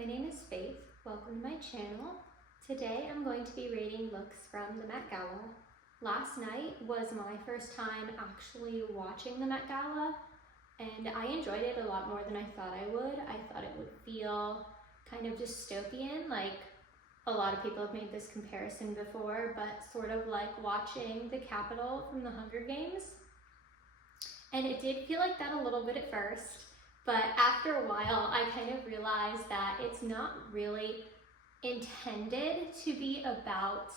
my name is Faith. Welcome to my channel. Today I'm going to be rating looks from the Met Gala. Last night was my first time actually watching the Met Gala, and I enjoyed it a lot more than I thought I would. I thought it would feel kind of dystopian, like a lot of people have made this comparison before, but sort of like watching the Capitol from the Hunger Games. And it did feel like that a little bit at first, but after a while I kind of realized that it's not really intended to be about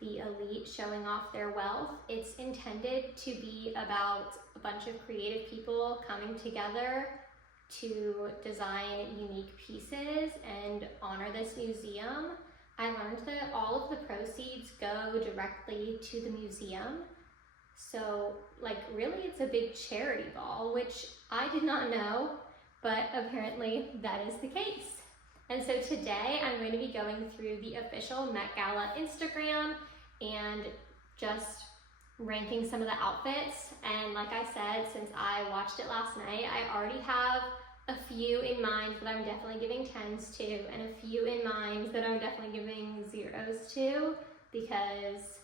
the elite showing off their wealth. It's intended to be about a bunch of creative people coming together to design unique pieces and honor this museum. I learned that all of the proceeds go directly to the museum. So like really it's a big charity ball, which I did not know, but apparently that is the case. And so today I'm going to be going through the official Met Gala Instagram and just ranking some of the outfits. And like I said, since I watched it last night, I already have a few in mind that I'm definitely giving 10s to, and a few in mind that I'm definitely giving 0s to, because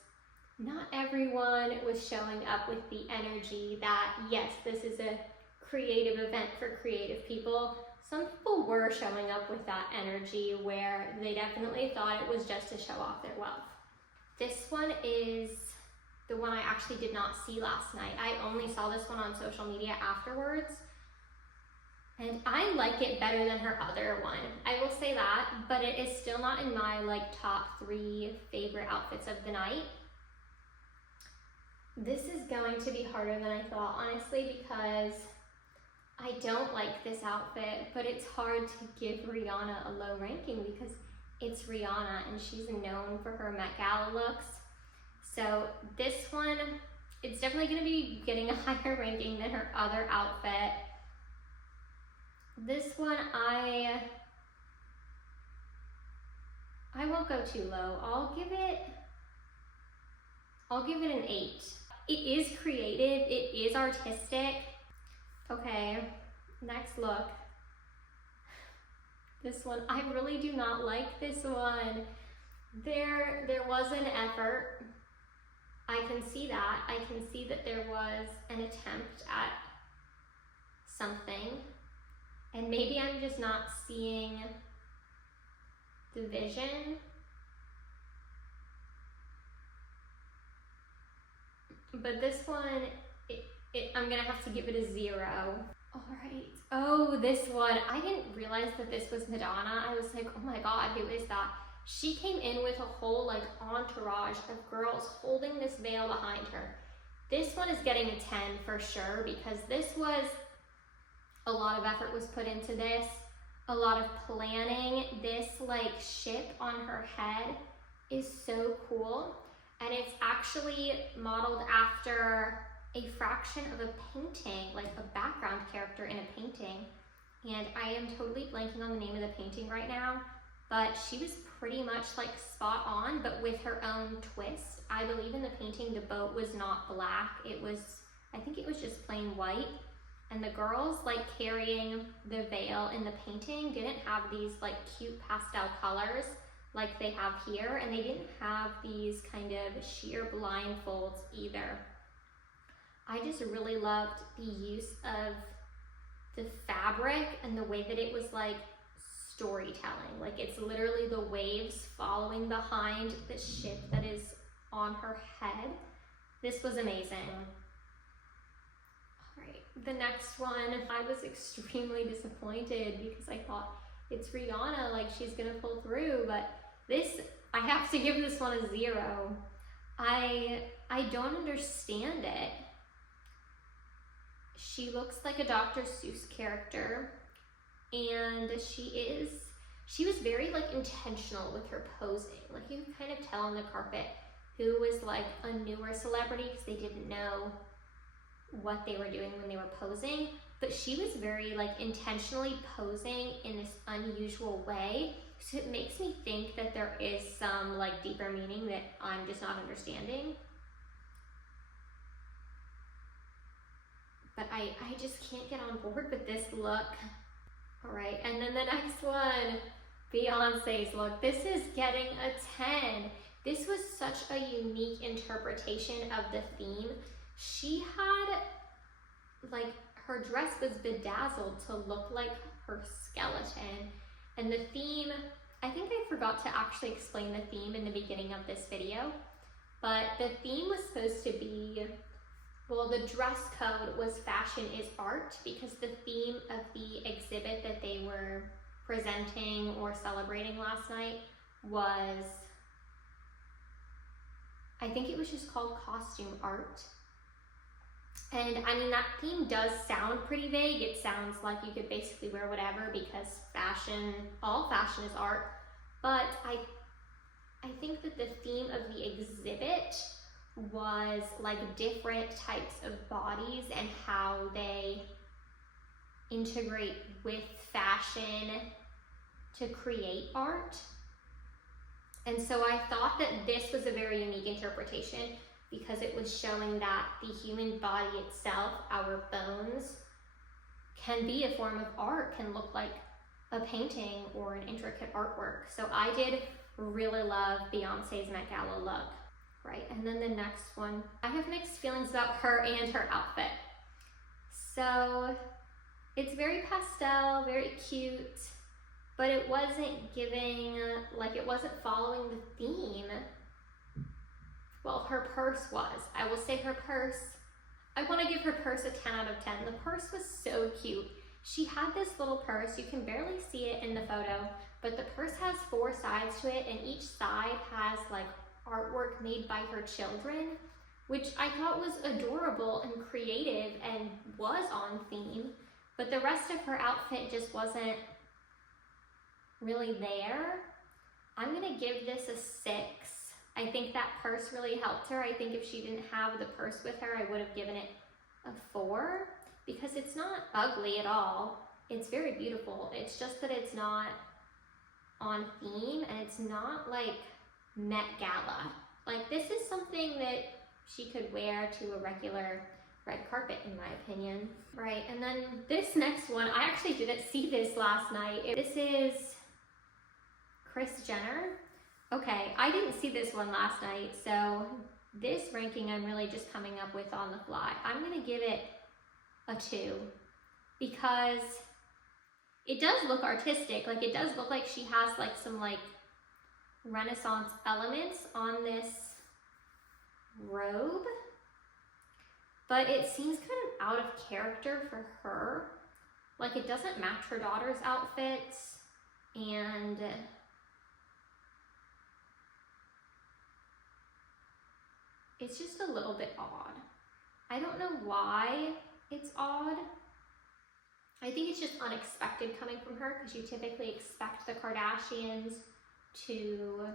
not everyone was showing up with the energy that, yes, this is a creative event for creative people. Some people were showing up with that energy where they definitely thought it was just to show off their wealth. This one is the one I actually did not see last night. I only saw this one on social media afterwards, and I like it better than her other one. I will say that, but it is still not in my like top 3 favorite outfits of the night. This is going to be harder than I thought, honestly, because I don't like this outfit, but it's hard to give Rihanna a low ranking because it's Rihanna and she's known for her Met Gala looks. So this one, it's definitely going to be getting a higher ranking than her other outfit. This one, I won't go too low. I'll give it an 8. It is creative, it is artistic. Okay, next look. This one, I really do not like this one. There was an effort. I can see that. I can see that there was an attempt at something. And maybe I'm just not seeing the vision. But this one, I'm gonna have to give it a 0. All right. Oh, this one. I didn't realize that this was Madonna. I was like, oh my God, who is that? She came in with a whole like entourage of girls holding this veil behind her. This one is getting a 10 for sure, because this was, a lot of effort was put into this, a lot of planning. This like ship on her head is so cool. And it's actually modeled after a fraction of a painting, like a background character in a painting. And I am totally blanking on the name of the painting right now, but she was pretty much like spot on, but with her own twist. I believe in the painting, the boat was not black. It was, I think it was just plain white. And the girls like carrying the veil in the painting didn't have these like cute pastel colors like they have here, and they didn't have these kind of sheer blindfolds either. I just really loved the use of the fabric and the way that it was like storytelling. Like it's literally the waves following behind the ship that is on her head. This was amazing. All right, the next one, I was extremely disappointed because I thought it's Rihanna, like she's gonna pull through, but this, I have to give this one a 0. I don't understand it. She looks like a Dr. Seuss character, and she was very like intentional with her posing. Like you can kind of tell on the carpet who was like a newer celebrity because they didn't know what they were doing when they were posing, but she was very like intentionally posing in this unusual way. So it makes me think that there is some like deeper meaning that I'm just not understanding. But I just can't get on board with this look. All right, and then the next one. Beyonce's look. This is getting a 10. This was such a unique interpretation of the theme. She had, like, her dress was bedazzled to look like her skeleton. And the theme, I think I forgot to actually explain the theme in the beginning of this video, but the theme was supposed to be, well, the dress code was fashion is art, because the theme of the exhibit that they were presenting or celebrating last night was, I think it was just called costume art. And I mean, that theme does sound pretty vague. It sounds like you could basically wear whatever, because fashion, all fashion is art. But I think that the theme of the exhibit was like different types of bodies and how they integrate with fashion to create art. And so I thought that this was a very unique interpretation, because it was showing that the human body itself, our bones, can be a form of art, can look like a painting or an intricate artwork. So I did really love Beyonce's Met Gala look, right? And then the next one, I have mixed feelings about her and her outfit. So it's very pastel, very cute, but it wasn't giving, like, it wasn't following the theme. Well, her purse was. I will say her purse, I want to give her purse a 10 out of 10. The purse was so cute. She had this little purse. You can barely see it in the photo, but the purse has 4 sides to it, and each side has like artwork made by her children, which I thought was adorable and creative and was on theme, but the rest of her outfit just wasn't really there. I'm gonna give this a 6. I think that purse really helped her. I think if she didn't have the purse with her, I would have given it a 4, because it's not ugly at all. It's very beautiful. It's just that it's not on theme, and it's not like Met Gala. Like, this is something that she could wear to a regular red carpet, in my opinion. Right, and then this next one, I actually didn't see this last night. This is Kris Jenner. Okay, I didn't see this one last night, so this ranking I'm really just coming up with on the fly. I'm gonna give it a 2, because it does look artistic. Like, it does look like she has like some like Renaissance elements on this robe, but it seems kind of out of character for her. Like, it doesn't match her daughter's outfits, and it's just a little bit odd. I don't know why it's odd. I think it's just unexpected coming from her, because you typically expect the Kardashians to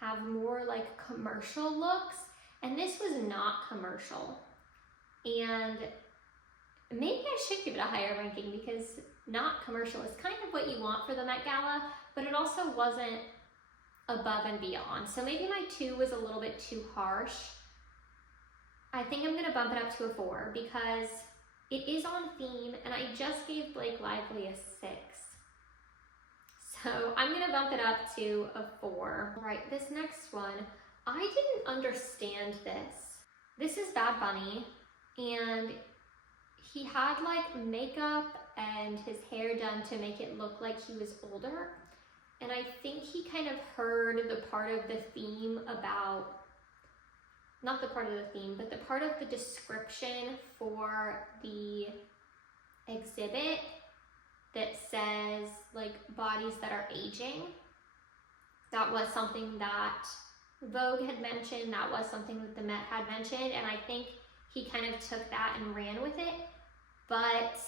have more like commercial looks, and this was not commercial. And maybe I should give it a higher ranking, because not commercial is kind of what you want for the Met Gala, but it also wasn't above and beyond. So maybe my 2 was a little bit too harsh. I think I'm gonna bump it up to a 4, because it is on theme, and I just gave Blake Lively a 6. So I'm gonna bump it up to a 4. All right, this next one, I didn't understand this. This is Bad Bunny, and he had like makeup and his hair done to make it look like he was older. And I think he kind of heard the part of the theme about, not the part of the theme, but the part of the description for the exhibit that says like bodies that are aging. That was something that Vogue had mentioned, that was something that the Met had mentioned, and I think he kind of took that and ran with it, but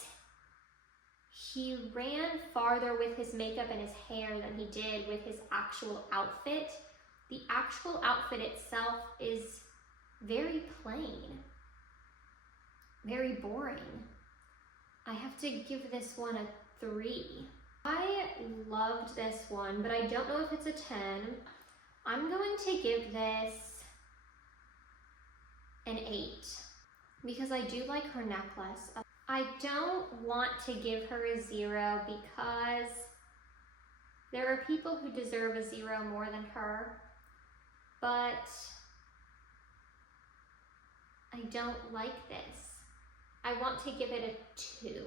he ran farther with his makeup and his hair than he did with his actual outfit. The actual outfit itself is very plain, very boring. I have to give this one a 3. I loved this one, but I don't know if it's a 10. I'm going to give this an 8, because I do like her necklace. I don't want to give her a 0 because there are people who deserve a 0 more than her, but I don't like this. I want to give it a 2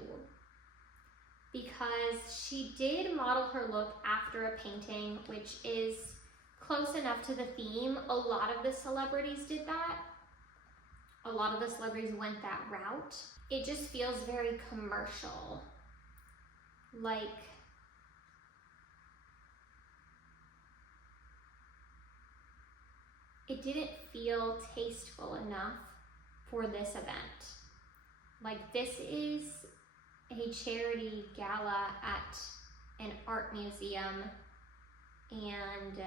because she did model her look after a painting, which is close enough to the theme. A lot of the celebrities did that. A lot of the celebrities went that route. It just feels very commercial. Like, it didn't feel tasteful enough for this event. Like, this is a charity gala at an art museum, and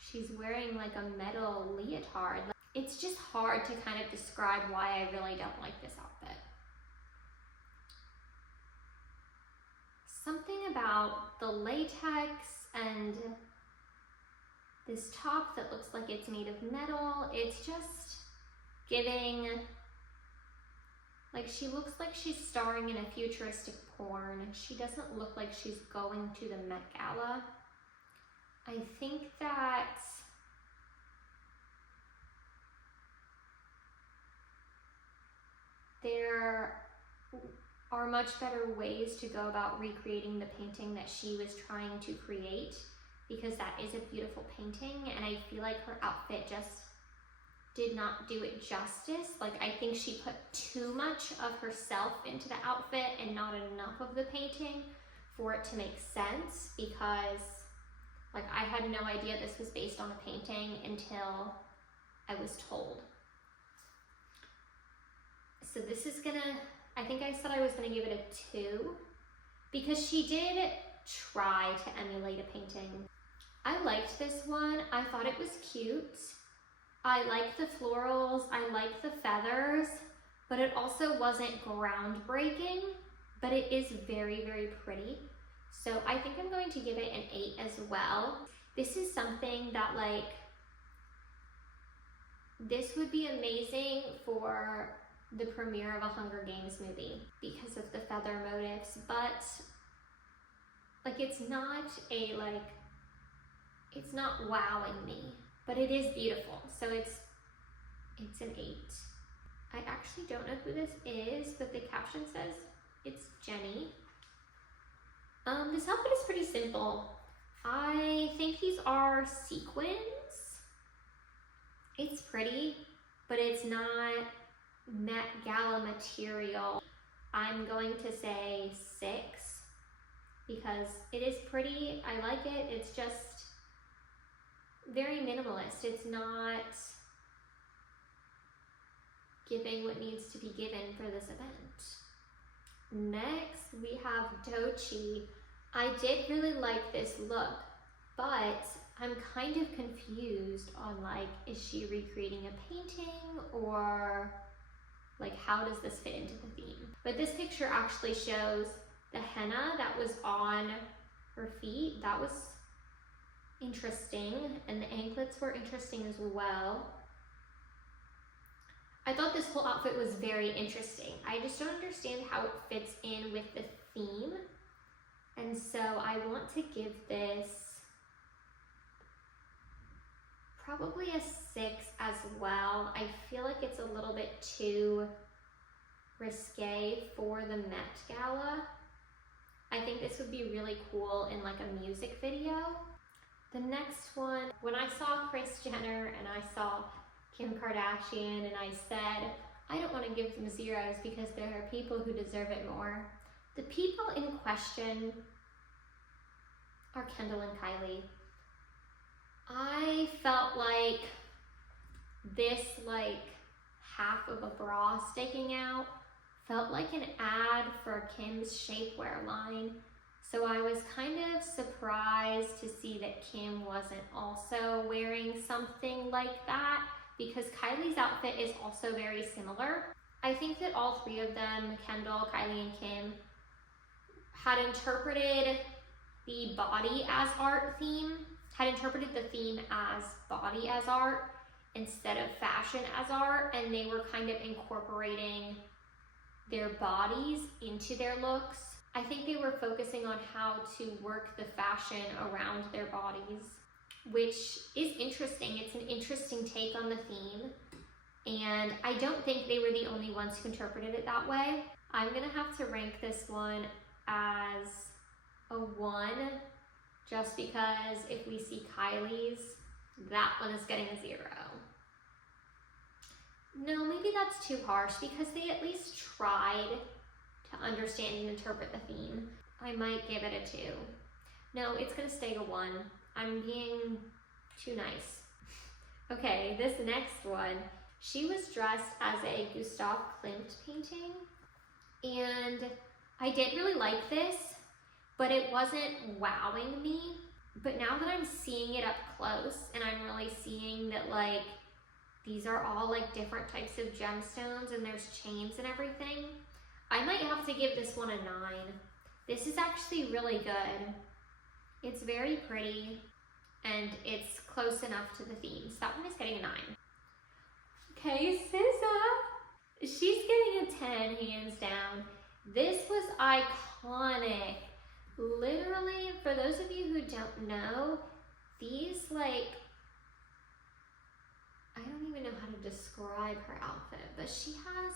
she's wearing like a metal leotard. It's just hard to kind of describe why I really don't like this outfit. Something about the latex and this top that looks like it's made of metal, it's just giving, like, she looks like she's starring in a futuristic porn. She doesn't look like she's going to the Met Gala. I think that there are much better ways to go about recreating the painting that she was trying to create, because that is a beautiful painting, and I feel like her outfit just did not do it justice. Like, I think she put too much of herself into the outfit and not enough of the painting for it to make sense, because like, I had no idea this was based on a painting until I was told. So this is gonna, I think I said I was gonna give it a 2 because she did try to emulate a painting. I liked this one. I thought it was cute. I like the florals, I like the feathers, but it also wasn't groundbreaking, but it is very, very pretty. So I think I'm going to give it an 8 as well. This is something that, like, this would be amazing for the premiere of a Hunger Games movie because of the feather motifs, but like, it's not a, like, it's not wowing me, but it is beautiful. So it's an 8. I actually don't know who this is, but the caption says it's Jenny. This outfit is pretty simple. I think these are sequins. It's pretty, but it's not Met Gala material. I'm going to say 6 because it is pretty. I like it. It's just very minimalist. It's not giving what needs to be given for this event. Next, we have Doechii. I did really like this look, but I'm kind of confused on, like, is she recreating a painting, or like, how does this fit into the theme? But this picture actually shows the henna that was on her feet. That was interesting, and the anklets were interesting as well. I thought this whole outfit was very interesting. I just don't understand how it fits in with the theme. And so I want to give this probably a 6 as well. I feel like it's a little bit too risque for the Met Gala. I think this would be really cool in, like, a music video. The next one, when I saw Kris Jenner and I saw Kim Kardashian, and I said, I don't want to give them 0s because there are people who deserve it more. The people in question are Kendall and Kylie. I felt like this, like, half of a bra sticking out felt like an ad for Kim's shapewear line. So I was kind of surprised to see that Kim wasn't also wearing something like that, because Kylie's outfit is also very similar. I think that all 3 of them, Kendall, Kylie, and Kim, had interpreted the body as art theme, had interpreted the theme as body as art, instead of fashion as art, and they were kind of incorporating their bodies into their looks. I think they were focusing on how to work the fashion around their bodies, which is interesting. It's an interesting take on the theme, and I don't think they were the only ones who interpreted it that way. I'm gonna have to rank this one as a 1, just because if we see Kylie's, that one is getting a 0. No, maybe that's too harsh, because they at least tried to understand and interpret the theme. I might give it a 2. No, it's gonna stay a 1. I'm being too nice. Okay, this next one, she was dressed as a Gustav Klimt painting, and I did really like this, but it wasn't wowing me. But now that I'm seeing it up close, and I'm really seeing that like these are all like different types of gemstones and there's chains and everything, I might have to give this one a 9. This is actually really good. It's very pretty and it's close enough to the theme. So that one is getting a 9. Okay, SZA. She's getting a 10, hands down. This was iconic. Literally, for those of you who don't know, these like, I don't even know how to describe her outfit, but she has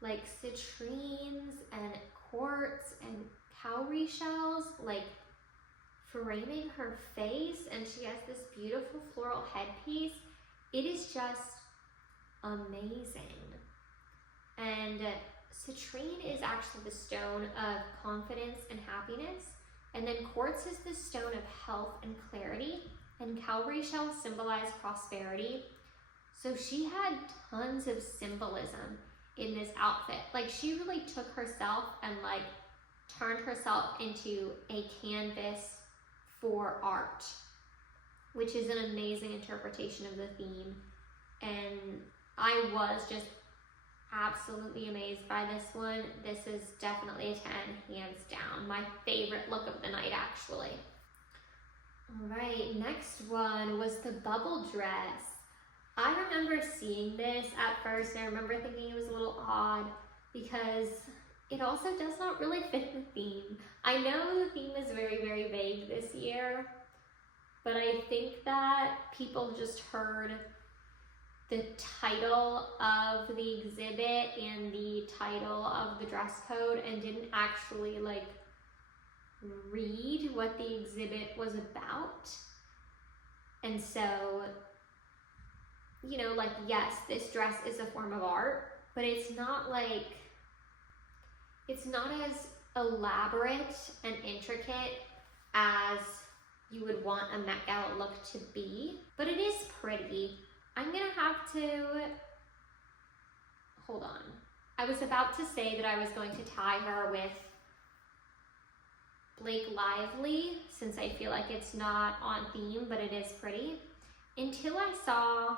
like citrines and quartz and cowrie shells like framing her face, and she has this beautiful floral headpiece. It is just amazing. And citrine is actually the stone of confidence and happiness, and then quartz is the stone of health and clarity, and cowrie shells symbolize prosperity. So she had tons of symbolism in this outfit. Like, she really took herself and like turned herself into a canvas for art, which is an amazing interpretation of the theme. And I was just absolutely amazed by this one. This is definitely a 10, hands down. My favorite look of the night, actually. All right, next one was the bubble dress. I remember seeing this at first, and I remember thinking it was a little odd because it also does not really fit the theme. I know the theme is very, very vague this year, but I think that people just heard the title of the exhibit and the title of the dress code and didn't actually like read what the exhibit was about. And so, you know, like, yes, this dress is a form of art, but it's not like, it's not as elaborate and intricate as you would want a Met Gala look to be, but it is pretty. I'm gonna have to, hold on. I was about to say that I was going to tie her with Blake Lively, since I feel like it's not on theme, but it is pretty, until I saw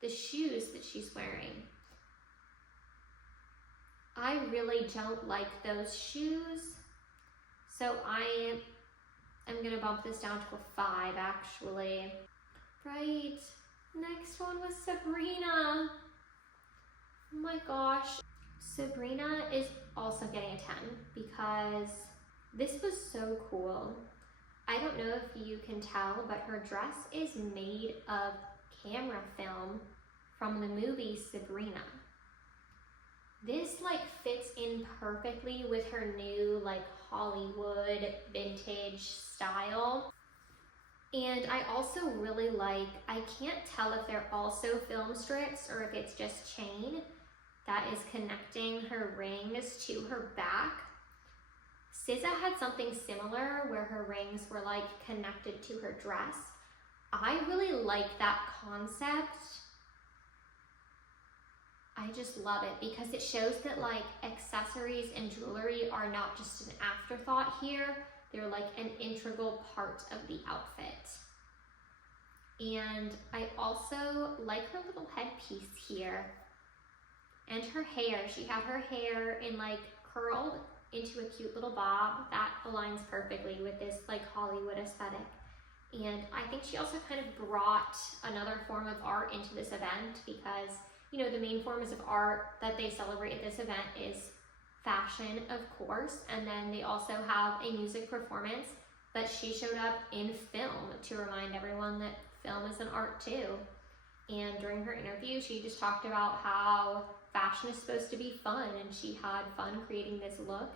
the shoes that she's wearing. I really don't like those shoes, so I'm gonna bump this down to a 5, actually. Right. Next one was Sabrina. Oh my gosh. Sabrina is also getting a 10 because this was so cool. I don't know if you can tell, but her dress is made of camera film from the movie Sabrina. This like fits in perfectly with her new like Hollywood vintage style. And I also really like, I can't tell if they're also film strips or if it's just chain that is connecting her rings to her back. SZA had something similar where her rings were like connected to her dress. I really like that concept. I just love it because it shows that like accessories and jewelry are not just an afterthought here. They're like an integral part of the outfit. And I also like her little headpiece here and her hair. She had her hair in like curled into a cute little bob that aligns perfectly with this like Hollywood aesthetic. And I think she also kind of brought another form of art into this event because, you know, the main forms of art that they celebrate at this event is fashion, of course, and then they also have a music performance, but she showed up in film to remind everyone that film is an art too. And during her interview, she just talked about how fashion is supposed to be fun, and she had fun creating this look.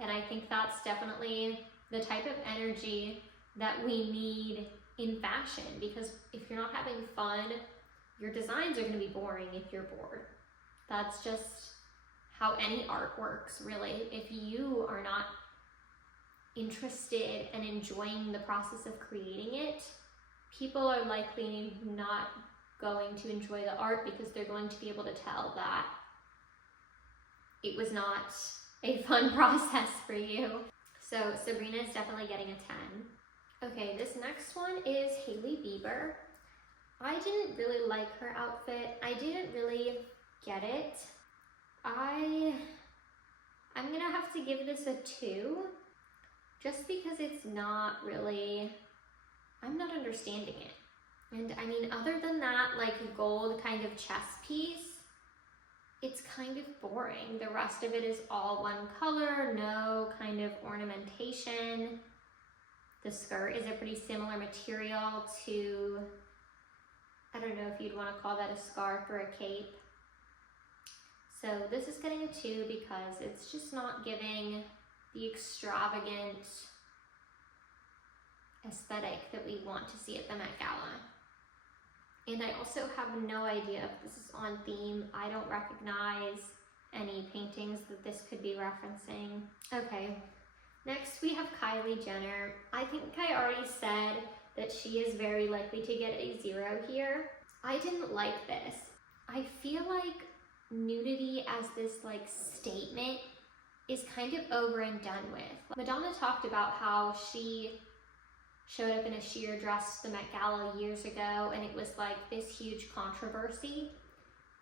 And I think that's definitely the type of energy that we need in fashion, because if you're not having fun, your designs are going to be boring if you're bored. That's just how any art works, really. If you are not interested and enjoying the process of creating it, people are likely not going to enjoy the art because they're going to be able to tell that it was not a fun process for you. So Sabrina is definitely getting a 10. Okay, this next one is Hailey Bieber. I didn't really like her outfit. I didn't really get it. I'm gonna have to give this a 2 just because it's not really, I'm not understanding it. And I mean, other than that, like gold kind of chest piece, it's kind of boring. The rest of it is all one color, no kind of ornamentation. The skirt is a pretty similar material to, I don't know if you'd want to call that a scarf or a cape. So this is getting a 2 because it's just not giving the extravagant aesthetic that we want to see at the Met Gala. And I also have no idea if this is on theme. I don't recognize any paintings that this could be referencing. Okay, next we have Kylie Jenner. I think I already said that she is very likely to get a 0 here. I didn't like this. I feel like nudity as this like statement is kind of over and done with. Madonna talked about how she showed up in a sheer dress to the Met Gala years ago, and it was like this huge controversy.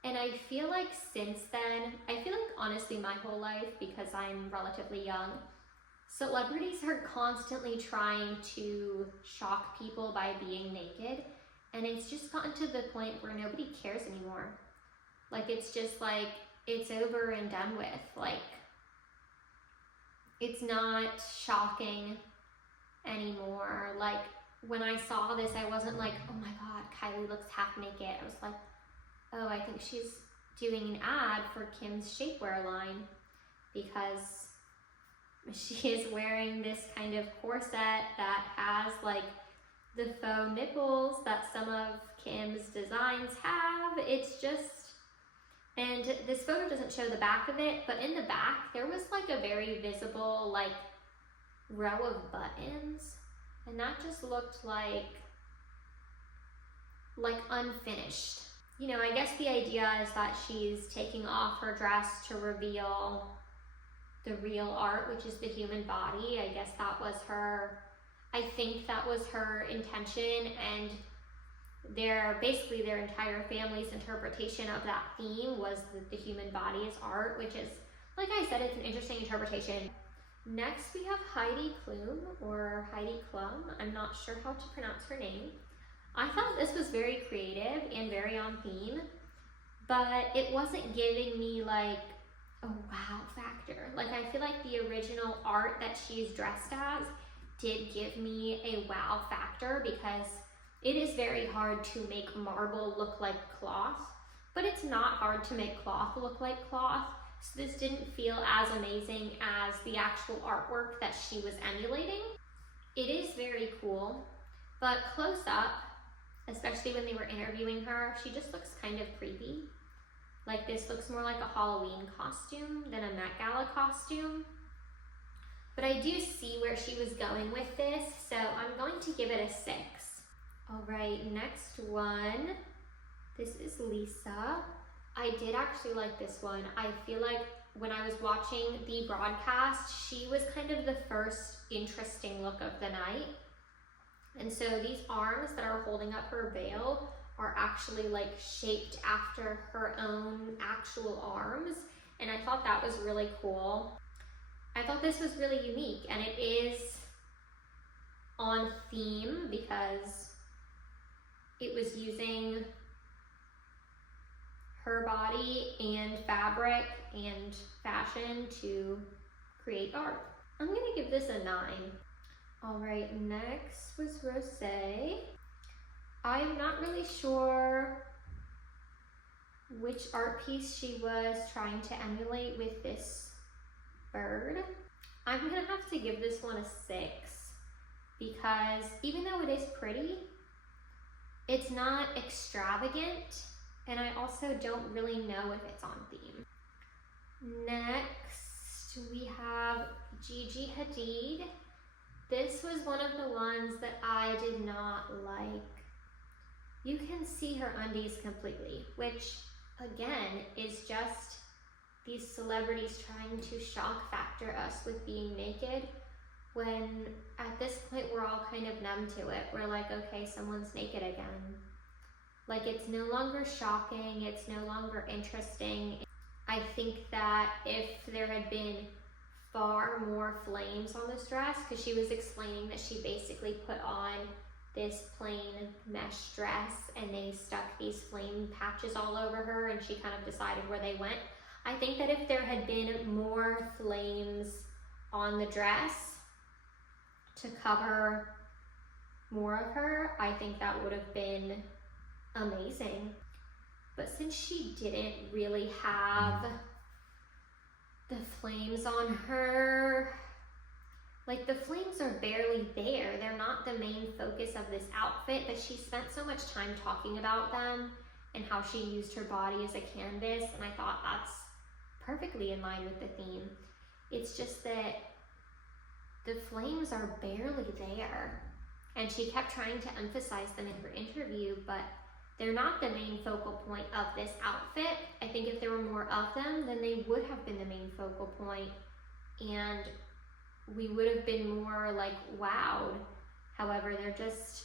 And I feel like since then, I feel like honestly my whole life, because I'm relatively young, celebrities are constantly trying to shock people by being naked. And it's just gotten to the point where nobody cares anymore. Like, it's just like, it's over and done with. Like, it's not shocking anymore. Like, when I saw this, I wasn't like, oh my God, Kylie looks half naked. I was like, oh, I think she's doing an ad for Kim's shapewear line because she is wearing this kind of corset that has like the faux nipples that some of Kim's designs have. It's just, and this photo doesn't show the back of it, but in the back, there was like a very visible like row of buttons, and that just looked like unfinished. You know, I guess the idea is that she's taking off her dress to reveal the real art, which is the human body. I guess that was her, I think that was her intention, and basically their entire family's interpretation of that theme was that the human body is art, which is, like I said, it's an interesting interpretation. Next we have Heidi Klum, or Heidi Klum. I'm not sure how to pronounce her name. I thought this was very creative and very on theme, but it wasn't giving me like a wow factor. Like, I feel like the original art that she's dressed as did give me a wow factor, because it is very hard to make marble look like cloth, but it's not hard to make cloth look like cloth. So this didn't feel as amazing as the actual artwork that she was emulating. It is very cool, but close up, especially when they were interviewing her, she just looks kind of creepy. Like, this looks more like a Halloween costume than a Met Gala costume. But I do see where she was going with this, so I'm going to give it a 6. All right, next one. This is Lisa. I did actually like this one. I feel like when I was watching the broadcast, she was kind of the first interesting look of the night. And so these arms that are holding up her veil are actually like shaped after her own actual arms. And I thought that was really cool. I thought this was really unique, and it is on theme because it was using her body and fabric and fashion to create art. I'm gonna give this a 9. All right, next was Rosé. I'm not really sure which art piece she was trying to emulate with this bird. I'm gonna have to give this one a 6 because even though it is pretty, it's not extravagant, and I also don't really know if it's on theme. Next, we have Gigi Hadid. This was one of the ones that I did not like. You can see her undies completely, which again is just these celebrities trying to shock factor us with being naked, when at this point we're all kind of numb to it. We're like, okay, someone's naked again. Like, it's no longer shocking, it's no longer interesting. I think that if there had been far more flames on this dress, because she was explaining that she basically put on this plain mesh dress and they stuck these flame patches all over her and she kind of decided where they went. I think that if there had been more flames on the dress to cover more of her, I think that would have been amazing. But since she didn't really have the flames on her, like, the flames are barely there. They're not the main focus of this outfit, but she spent so much time talking about them and how she used her body as a canvas, and I thought that's perfectly in line with the theme. It's just that the flames are barely there, and she kept trying to emphasize them in her interview, but they're not the main focal point of this outfit. I think if there were more of them, then they would have been the main focal point, and we would have been more like wowed. However, they're just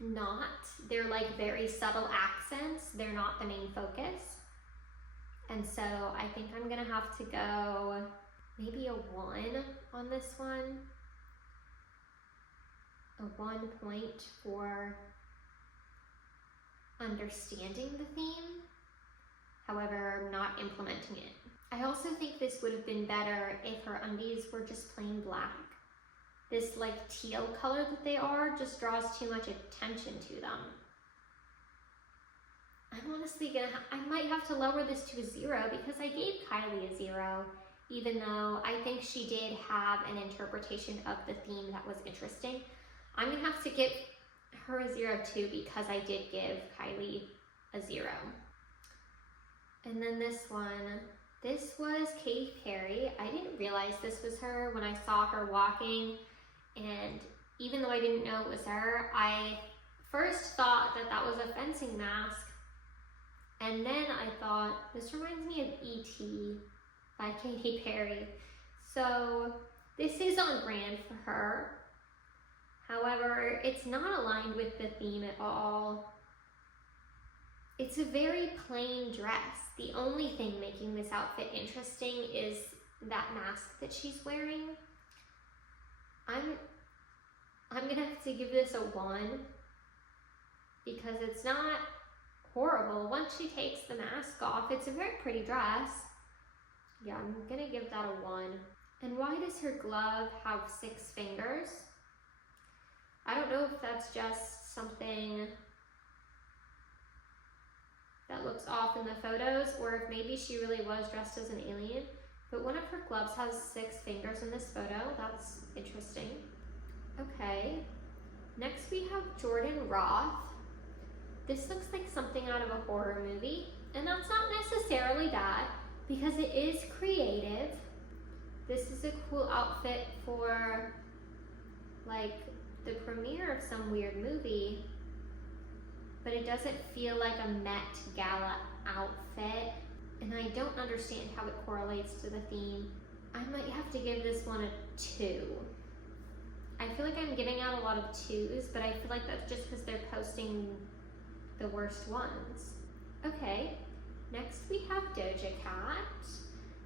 not. They're like very subtle accents. They're not the main focus. And so I think I'm gonna have to go maybe a 1 on this one. A 1 point for understanding the theme, however, not implementing it. I also think this would have been better if her undies were just plain black. This like teal color that they are just draws too much attention to them. I'm honestly I might have to lower this to a 0 because I gave Kylie a 0, even though I think she did have an interpretation of the theme that was interesting. I'm gonna have to give her a 0 too because I did give Kylie a 0. And then this one, this was Katy Perry. I didn't realize this was her when I saw her walking, and even though I didn't know it was her, I first thought that that was a fencing mask, and then I thought, this reminds me of E.T. by Katy Perry. So this is on brand for her. However, it's not aligned with the theme at all. It's a very plain dress. The only thing making this outfit interesting is that mask that she's wearing. I'm gonna have to give this a 1 because it's not horrible. Once she takes the mask off, it's a very pretty dress. Yeah, I'm gonna give that a 1. And why does her glove have 6 fingers? I don't know if that's just something that looks off in the photos, or if maybe she really was dressed as an alien, but one of her gloves has 6 fingers in this photo. That's interesting. Okay, next we have Jordan Roth. This looks like something out of a horror movie, and that's not necessarily bad because it is creative. This is a cool outfit for like the premiere of some weird movie, but it doesn't feel like a Met Gala outfit, and I don't understand how it correlates to the theme. I might have to give this one a 2. I feel like I'm giving out a lot of 2s, but I feel like that's just because they're posting the worst ones. Okay, next we have Doja Cat.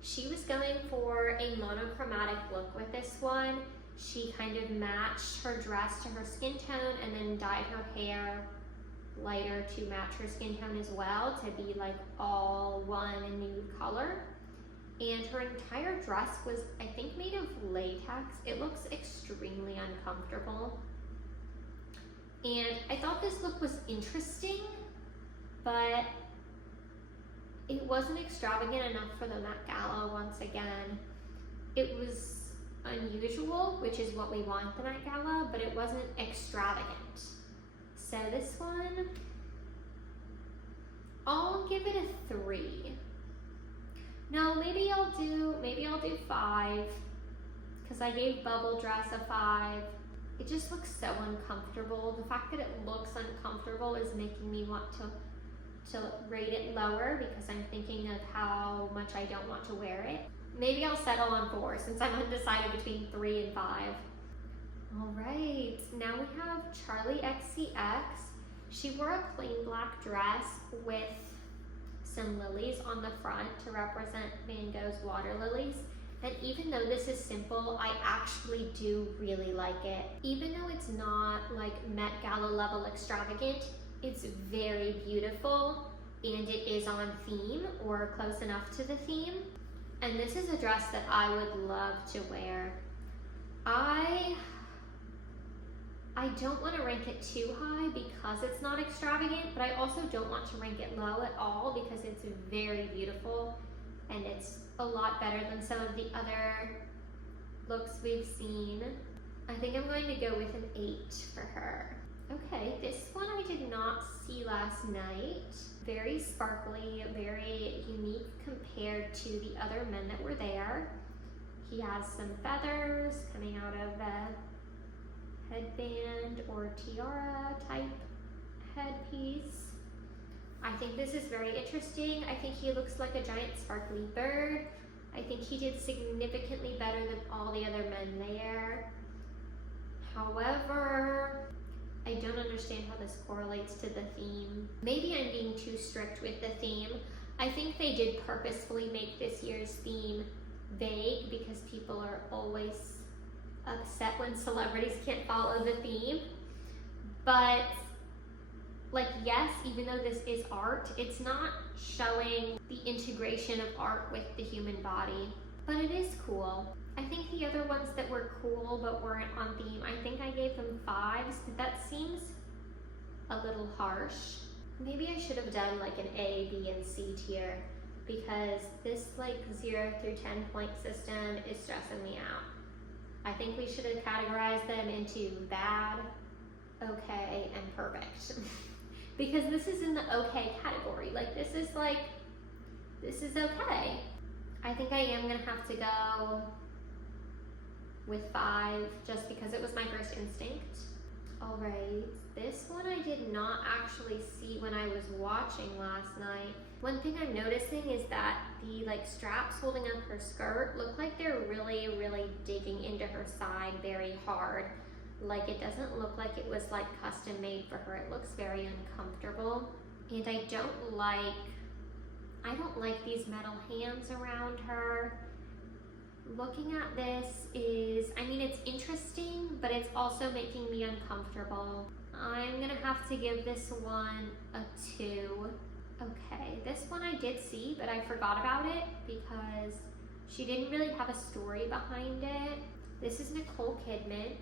She was going for a monochromatic look with this one, She kind of matched her dress to her skin tone and then dyed her hair lighter to match her skin tone as well, to be like all one nude color. And her entire dress was, I think, made of latex. It looks extremely uncomfortable. And I thought this look was interesting, but it wasn't extravagant enough for the Met Gala once again. It was unusual, which is what we want at the Met Gala, but it wasn't extravagant. So this one, I'll give it a 3. No, maybe I'll do 5, because I gave Bubble Dress a 5. It just looks so uncomfortable. The fact that it looks uncomfortable is making me want to rate it lower, because I'm thinking of how much I don't want to wear it. Maybe I'll settle on 4 since I'm undecided between 3 and 5. All right, now we have Charlie XCX. She wore a plain black dress with some lilies on the front to represent Van Gogh's water lilies. And even though this is simple, I actually do really like it. Even though it's not like Met Gala level extravagant, it's very beautiful and it is on theme or close enough to the theme. And this is a dress that I would love to wear. I don't want to rank it too high because it's not extravagant, but I also don't want to rank it low at all because it's very beautiful and it's a lot better than some of the other looks we've seen. I think I'm going to go with an 8 for her. Okay, this one I did not see last night. Very sparkly, very unique compared to the other men that were there. He has some feathers coming out of a headband or tiara type headpiece. I think this is very interesting. I think he looks like a giant sparkly bird. I think he did significantly better than all the other men there. However, I don't understand how this correlates to the theme. Maybe I'm being too strict with the theme. I think they did purposefully make this year's theme vague because people are always upset when celebrities can't follow the theme. But like, yes, even though this is art, it's not showing the integration of art with the human body, but it is cool. I think the other ones that were cool but weren't on theme, I think I gave them 5s, but that seems a little harsh. Maybe I should have done like an A, B, and C tier, because this like 0 through 10 point system is stressing me out. I think we should have categorized them into bad, okay, and perfect. Because this is in the okay category. Like, this is okay. I think I am gonna have to go with 5 just because it was my first instinct. All right, this one I did not actually see when I was watching last night. One thing I'm noticing is that the like straps holding up her skirt look like they're really, really digging into her side very hard. Like, it doesn't look like it was like custom made for her. It looks very uncomfortable. And I don't like these metal hands around her. Looking at this is, I mean, it's interesting, but it's also making me uncomfortable. I'm gonna have to give this one a 2. Okay, this one I did see, but I forgot about it because she didn't really have a story behind it. This is Nicole Kidman.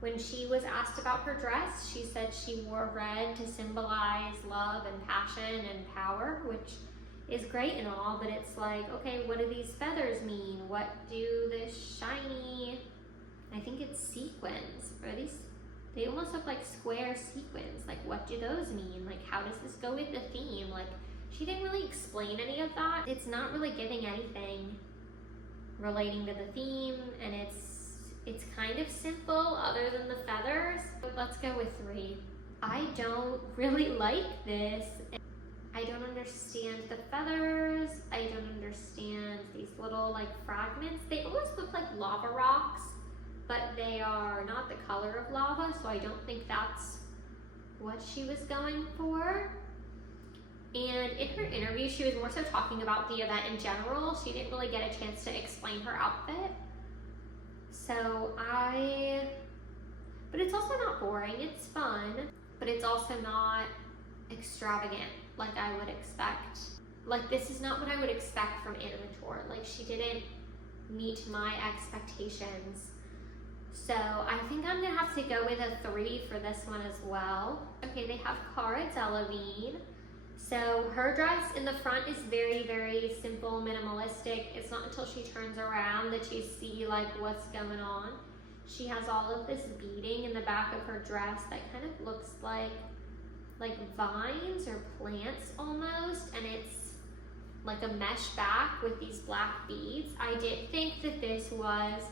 When she was asked about her dress, she said she wore red to symbolize love and passion and power, which is great and all, but it's like, okay, what do these feathers mean? What do this shiny, I think it's sequins, are these, they almost look like square sequins. Like, what do those mean? Like, how does this go with the theme? Like, she didn't really explain any of that. It's not really giving anything relating to the theme, and it's kind of simple other than the feathers. But let's go with 3. I don't really like this. I don't understand the feathers. I don't understand these little like fragments. They almost look like lava rocks, but they are not the color of lava, so I don't think that's what she was going for. And in her interview, she was more so talking about the event in general. She didn't really get a chance to explain her outfit. But it's also not boring, it's fun, but it's also not extravagant like I would expect. Like, this is not what I would expect from Wintour. Like, she didn't meet my expectations. So I think I'm gonna have to go with a 3 for this one as well. Okay, they have Cara Delevingne. So her dress in the front is very, very simple, minimalistic. It's not until she turns around that you see like what's going on. She has all of this beading in the back of her dress that kind of looks like vines or plants almost, and it's like a mesh back with these black beads. I did think that this was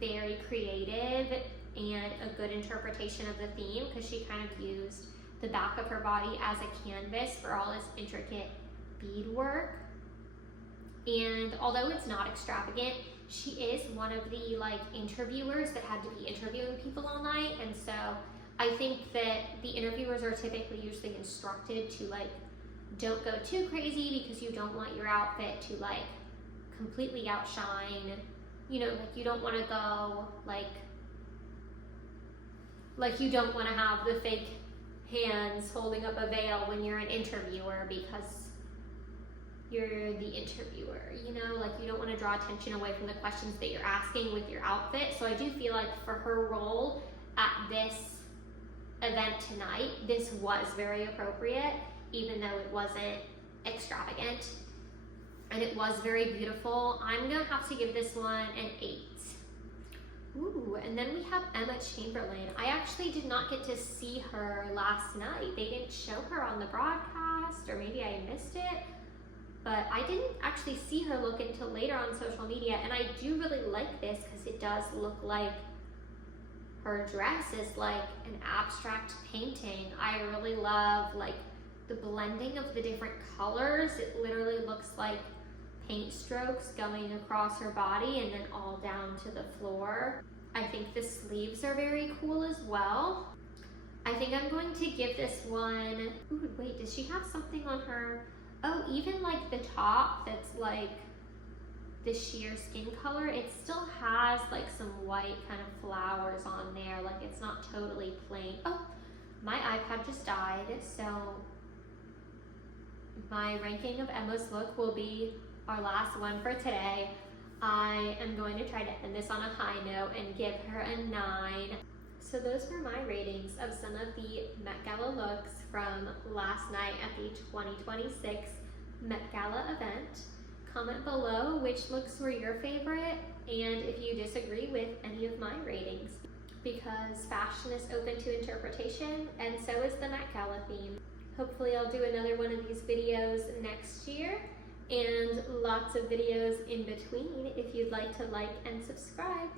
very creative and a good interpretation of the theme, because she kind of used the back of her body as a canvas for all this intricate beadwork. And although it's not extravagant, she is one of the like interviewers that had to be interviewing people all night, and so I think that the interviewers are typically usually instructed to like, don't go too crazy because you don't want your outfit to like completely outshine, you know, like you don't want to go like you don't want to have the fake hands holding up a veil when you're an interviewer, because you're the interviewer, you know, like you don't want to draw attention away from the questions that you're asking with your outfit. So I do feel like for her role at this event tonight, this was very appropriate, even though it wasn't extravagant, and it was very beautiful. I'm gonna have to give this one an 8. Ooh, and then we have Emma Chamberlain. I actually did not get to see her last night. They didn't show her on the broadcast, or maybe I missed it, but I didn't actually see her look until later on social media, and I do really like this because it does look like her dress is like an abstract painting. I really love like the blending of the different colors. It literally looks like paint strokes going across her body and then all down to the floor. I think the sleeves are very cool as well. I think I'm going to give this one, ooh, wait, does she have something on her? Oh, even like the top that's like the sheer skin color, it still has like some white kind of flowers on there. Like it's not totally plain. Oh, my iPad just died, so my ranking of Emma's look will be our last one for today. I am going to try to end this on a high note and give her a 9. So those were my ratings of some of the Met Gala looks from last night at the 2026 Met Gala event. Comment below which looks were your favorite, and if you disagree with any of my ratings, because fashion is open to interpretation, and so is the Met Gala theme. Hopefully I'll do another one of these videos next year, and lots of videos in between if you'd like to like and subscribe.